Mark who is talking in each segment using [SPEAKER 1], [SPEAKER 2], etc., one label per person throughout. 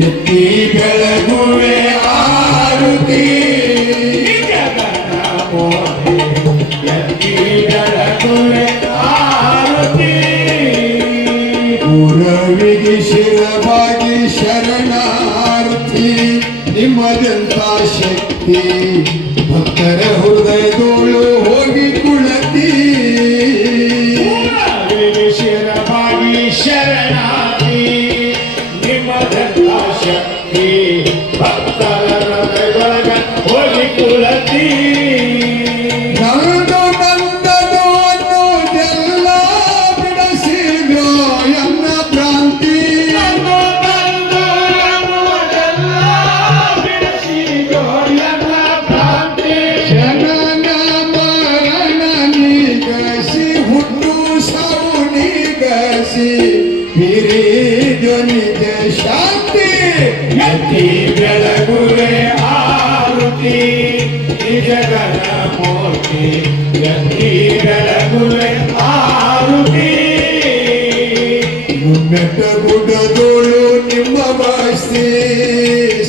[SPEAKER 1] ಎತ್ತಿ ಬೆಳಗುವೆ ಆರುತಿ
[SPEAKER 2] ಜಗನ್ನ ಮೋದಿ ಎತ್ತಿ ಬೆಳಗುವೆ ಆರತಿ
[SPEAKER 1] ಪೂರವಿಗೆ ಶಿರವಾಗಿ ಶರಣಾರ್ಥಿ ನಿಮ್ಮದಂತ ಶಕ್ತಿ ಭಕ್ತರ ಹೃದಯದೋಳು
[SPEAKER 2] ಶಕ್ತಿ ಭಕ್ತರ ಹೃದಯದೊಳಗ ಹೋಗಿ ಕುಳತಿ
[SPEAKER 1] ನಂದು ನಂದದು ಅನ್ನೋದೆಲ್ಲ ಬಿಡಿಸಿದ್ರೋ ಎನ್ನ ಭ್ರಾಂತಿ
[SPEAKER 2] ನಂದು ಎತ್ತಿ ಬೆಳಗುವೆ ಆರುತಿ ನಿಜಗಣ ಮೂರ್ತಿ. ಎತ್ತಿ ಬೆಳಗುವೆ ಆರುತಿ.
[SPEAKER 1] ಮುನ್ನೆಟ್ಟ ಗುಡದೋಳು ನಿಮ್ಮ ವಾಸ್ತಿ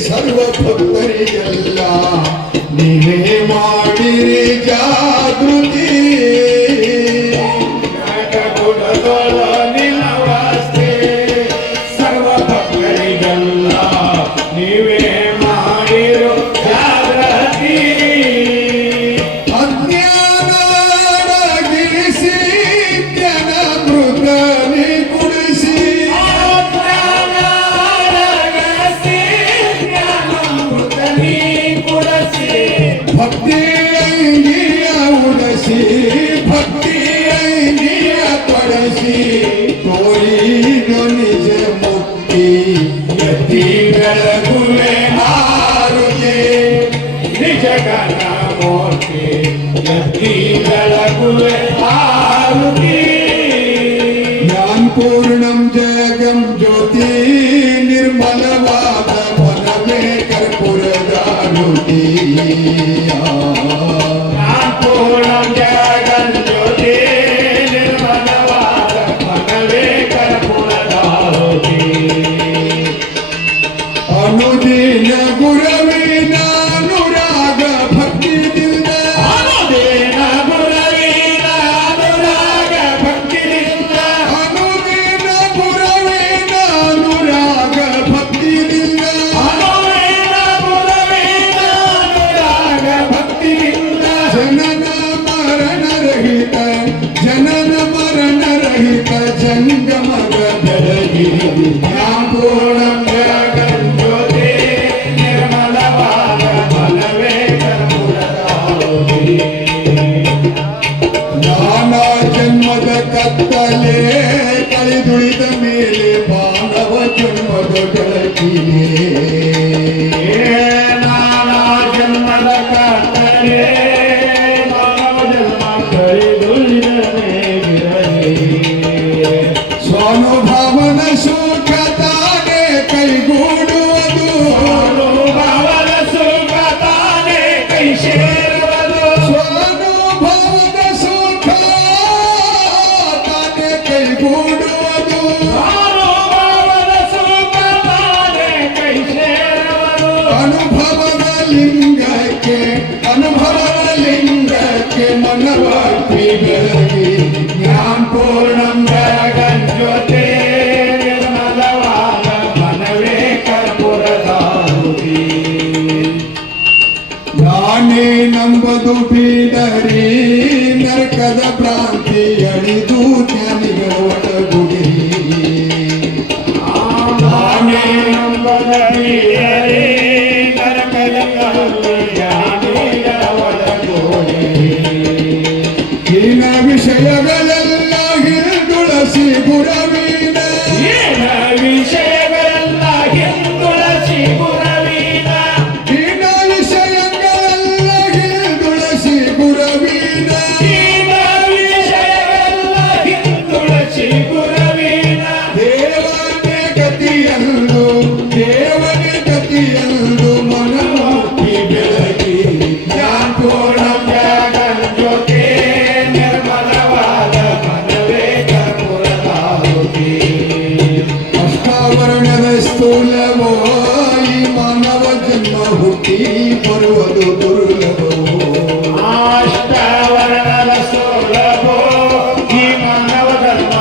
[SPEAKER 1] ಸರ್ವ ಭಕ್ತರಿಗೆಲ್ಲ ನೀವೇ ಮಾಡಿರಿ ಜಾಗೃತಿ. ಭಕ್ತಿ ಅಂಗಿಯ ಉಡಸಿ ಭಕ್ತಿ ಅಂಗಿಯ ತೊಡಸಿ ತೋರಿದು ನಿಜ ಮುಕ್ತಿ
[SPEAKER 2] ಎತ್ತಿ ಬೆಳಗುವೆ ಆರುತಿ ನಿಜ ಗಣ ಮೂರ್ತಿ ಎತ್ತಿ ಬೆಳಗುವೆ ಆರುತಿ
[SPEAKER 1] ಜ್ಞಾನ ಪೂರ್ಣಂ ಜಗಂ ಜ್ಯೋತಿ ನಿರ್ಮಲವಾದ ಮನವೇ
[SPEAKER 2] Thank
[SPEAKER 1] you. ಲಿಂಗಕ್ಕೆ ಮನವಾಗಿ ಬೆಳಗಿ ಜ್ಞಾನ
[SPEAKER 2] ಪೂರ್ಣಂ ಜಗನ್ ಜ್ಯೋತಿ ನಿರ್ಮಲವಾದ ಮನವೇ ಕರ್ಪುರದಾರುತಿ
[SPEAKER 1] ನಾನೇ ನಂಬದು ಬೀದರಿ, ನರಕದ ಭ್ರಾಂತಿ ಅಳಿದು దుర్లభోయి మానవ జన్మ
[SPEAKER 2] హుట్టి పరువదు దుర్లభో అష్టవర్ణల సులభో ఈ మానవ జన్మ